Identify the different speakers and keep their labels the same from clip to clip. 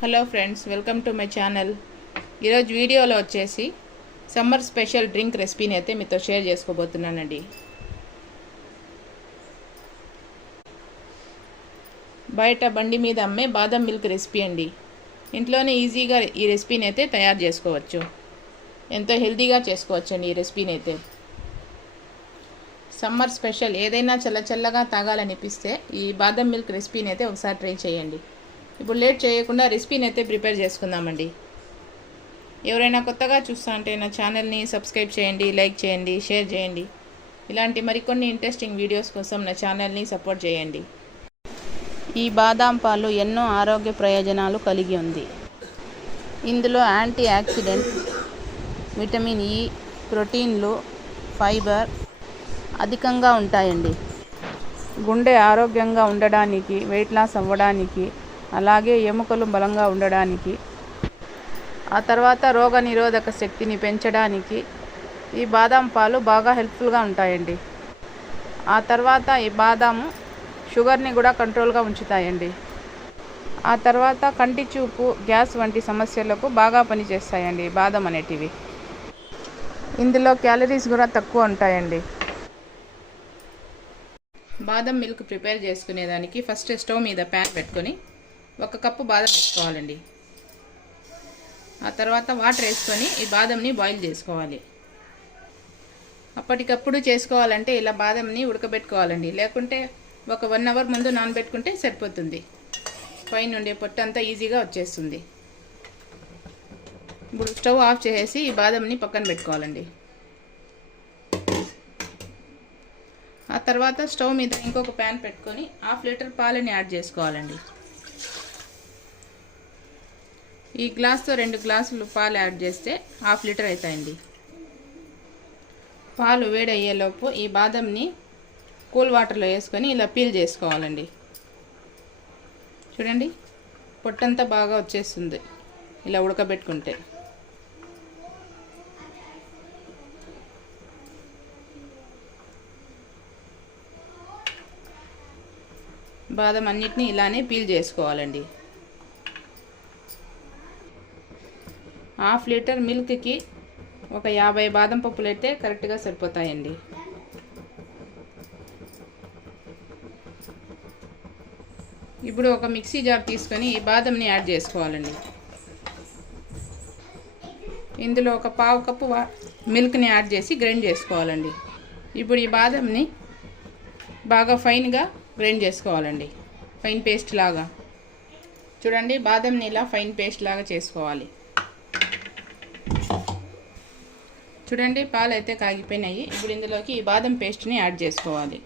Speaker 1: Hello friends welcome to my channel. ఈరోజు వీడియోలో వచ్చేసి సమ్మర్ స్పెషల్ డ్రింక్ రెసిపీని అయితే మీతో షేర్ చేసుకోబోతున్నానండి. బయట బండి మీద అమ్మే బాదం మిల్క్ రెసిపీ అండి. ఇంట్లోనే ఈజీగా ఈ రెసిపీని అయితే తయారు చేసుకోవచ్చు. ఎంతో హెల్తీగా చేసుకోవచ్చు అండి ఈ రెసిపీని అయితే. సమ్మర్ స్పెషల్ ఏదైనా చల్ల చల్లగా తాగాలనిపిస్తే ఈ బాదం మిల్క్ రెసిపీని అయితే ఒకసారి ట్రై చేయండి. ఇప్పుడు లేట్ చేయకుండా రెసిపీని అయితే ప్రిపేర్ చేసుకుందామండి. ఎవరైనా కొత్తగా చూస్తా అంటే నా ఛానల్ని సబ్స్క్రైబ్ చేయండి లైక్ చేయండి షేర్ చేయండి. ఇలాంటి మరికొన్ని ఇంట్రెస్టింగ్ వీడియోస్ కోసం నా ఛానల్ని సపోర్ట్ చేయండి. ఈ బాదాం పాలు ఎన్నో ఆరోగ్య ప్రయోజనాలు కలిగి ఉంది. ఇందులో యాంటీ యాక్సిడెంట్ విటమిన్ ఈ ప్రోటీన్లు ఫైబర్ అధికంగా ఉంటాయండి. గుండె ఆరోగ్యంగా ఉండడానికి వెయిట్ లాస్ అవ్వడానికి అలాగే ఎముకలు బలంగా ఉండడానికి ఆ తర్వాత రోగ నిరోధక శక్తిని పెంచడానికి ఈ బాదాం పాలు బాగా హెల్ప్ఫుల్గా ఉంటాయండి. ఆ తర్వాత ఈ బాదాము షుగర్ని కూడా కంట్రోల్గా ఉంచుతాయండి. ఆ తర్వాత కంటి చూపు గ్యాస్ వంటి సమస్యలకు బాగా పనిచేస్తాయండి బాదం అనేటివి. ఇందులో క్యాలరీస్ కూడా తక్కువ ఉంటాయండి. బాదం మిల్క్ ప్రిపేర్ చేసుకునేదానికి ఫస్ట్ స్టవ్ మీద ప్యాన్ పెట్టుకొని ఒక కప్పు బాదం వేసుకోవాలండి. ఆ తర్వాత వాటర్ వేసుకొని ఈ బాదంని బాయిల్ చేసుకోవాలి. అప్పటికప్పుడు చేసుకోవాలంటే ఇలా బాదంని ఉడకబెట్టుకోవాలండి. లేకుంటే ఒక వన్ అవర్ ముందు నానబెట్టుకుంటే సరిపోతుంది. పైన ఉండే పొట్టు అంతా ఈజీగా వచ్చేస్తుంది. ఇప్పుడు స్టవ్ ఆఫ్ చేసేసి ఈ బాదంని పక్కన పెట్టుకోవాలండి. ఆ తర్వాత స్టవ్ మీద ఇంకొక ప్యాన్ పెట్టుకొని హాఫ్ లీటర్ పాలని యాడ్ చేసుకోవాలండి. ఈ గ్లాస్తో రెండు గ్లాసులు పాలు యాడ్ చేస్తే హాఫ్ లీటర్ అవుతాయండి పాలు వేడయ్యేలోపు ఈ బాదంని కూల్ వాటర్లో వేసుకొని ఇలా పీల్ చేసుకోవాలండి. చూడండి పొట్టంతా బాగా వచ్చేస్తుంది ఇలా ఉడకబెట్టుకుంటే. బాదం అన్నిటినీ ఇలానే పీల్ చేసుకోవాలండి. హాఫ్ లీటర్ మిల్క్కి ఒక యాభై బాదం పప్పులు అయితే కరెక్ట్గా సరిపోతాయండి. ఇప్పుడు ఒక మిక్సీ జార్ తీసుకొని ఈ బాదంని యాడ్ చేసుకోవాలండి. ఇందులో ఒక పావు కప్పు మిల్క్ని యాడ్ చేసి గ్రైండ్ చేసుకోవాలండి. ఇప్పుడు ఈ బాదంని బాగా ఫైన్గా గ్రైండ్ చేసుకోవాలండి. ఫైన్ పేస్ట్ లాగా. చూడండి బాదంని ఇలా ఫైన్ పేస్ట్ లాగా చేసుకోవాలి. చూడండి పాలు అయితే కాగిపోయినాయి. ఇప్పుడు ఇందులోకి ఈ బాదం పేస్ట్ని యాడ్ చేసుకోవాలి.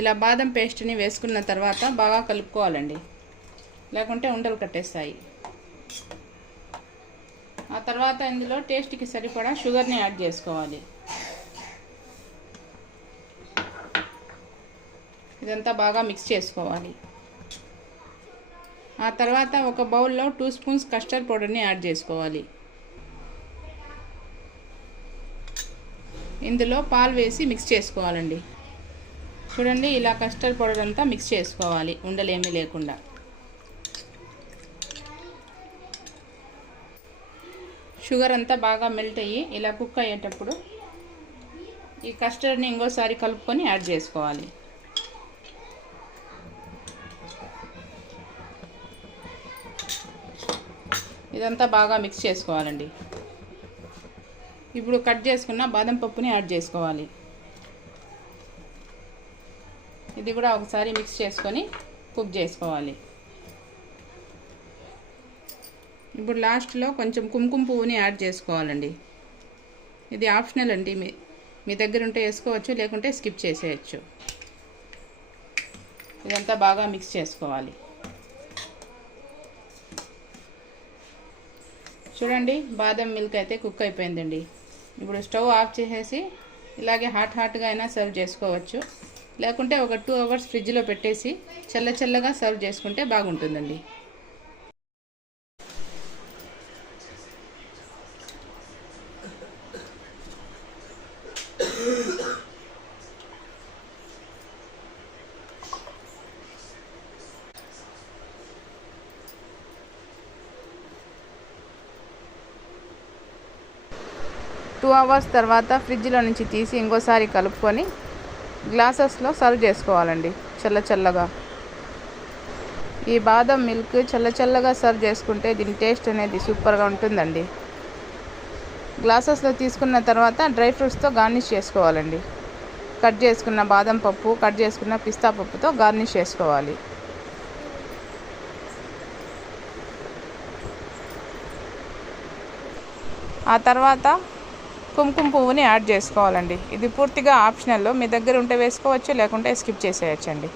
Speaker 1: ఇలా బాదం పేస్ట్ని వేసుకున్న తర్వాత బాగా కలుపుకోవాలండి. లేకుంటే ఉండలు కట్టేస్తాయి. ఆ తర్వాత ఇందులో టేస్ట్కి సరిపడా షుగర్ని యాడ్ చేసుకోవాలి. ఇదంతా బాగా మిక్స్ చేసుకోవాలి. ఆ తర్వాత ఒక బౌల్లో టూ స్పూన్స్ కస్టర్డ్ పౌడర్ని యాడ్ చేసుకోవాలి. ఇందులో పాలు వేసి మిక్స్ చేసుకోవాలండి. చూడండి ఇలా కస్టర్డ్ పౌడర్ అంతా మిక్స్ చేసుకోవాలి. ఉండలేమీ లేకుండా. షుగర్ అంతా బాగా మెల్ట్ అయ్యి ఇలా కుక్ అయ్యేటప్పుడు ఈ కస్టర్డ్ని ఇంకోసారి కలుపుకొని యాడ్ చేసుకోవాలి. ఇదంతా బాగా మిక్స్ చేసుకోవాలండి. ఇప్పుడు కట్ చేసుకున్న బాదం పప్పుని యాడ్ చేసుకోవాలి. ఇది కూడా ఒకసారి మిక్స్ చేసుకొని కుక్ చేసుకోవాలి. ఇప్పుడు లాస్ట్లో కొంచెం కుంకుమ పువ్వుని యాడ్ చేసుకోవాలండి. ఇది ఆప్షనల్ అండి. మీ మీ దగ్గర ఉంటే వేసుకోవచ్చు లేకుంటే స్కిప్ చేసేయచ్చు. ఇదంతా బాగా మిక్స్ చేసుకోవాలి. చూడండి బాదం మిల్క్ అయితే కుక్ అయిపోయిందండి. ఇప్పుడు స్టవ్ ఆఫ్ చేసేసి ఇలాగే హాట్ హాట్గా అయినా సర్వ్ చేసుకోవచ్చు. లేకుంటే ఒక టూ అవర్స్ ఫ్రిడ్జ్లో పెట్టేసి చల్ల చల్లగా సర్వ్ చేసుకుంటే బాగుంటుందండి. టూ అవర్స్ తర్వాత ఫ్రిడ్జ్లో నుంచి తీసి ఇంకోసారి కలుపుకొని గ్లాసెస్లో సర్వ్ చేసుకోవాలండి చల్ల చల్లగా. ఈ బాదం మిల్క్ చల్ల చల్లగా సర్వ్ చేసుకుంటే దీని టేస్ట్ అనేది సూపర్గా ఉంటుందండి. గ్లాసెస్లో తీసుకున్న తర్వాత డ్రై ఫ్రూట్స్తో గార్నిష్ చేసుకోవాలండి. కట్ చేసుకున్న బాదం పప్పు కట్ చేసుకున్న పిస్తా పప్పుతో గార్నిష్ చేసుకోవాలి. ఆ తర్వాత కుంకుమ పువ్వుని యాడ్ చేసుకోవాలండి. ఇది పూర్తిగా ఆప్షనల్లో మీ దగ్గర ఉంటే వేసుకోవచ్చు లేకుంటే స్కిప్ చేసేయచ్చండి.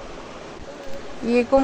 Speaker 1: ఈ కుంకుమ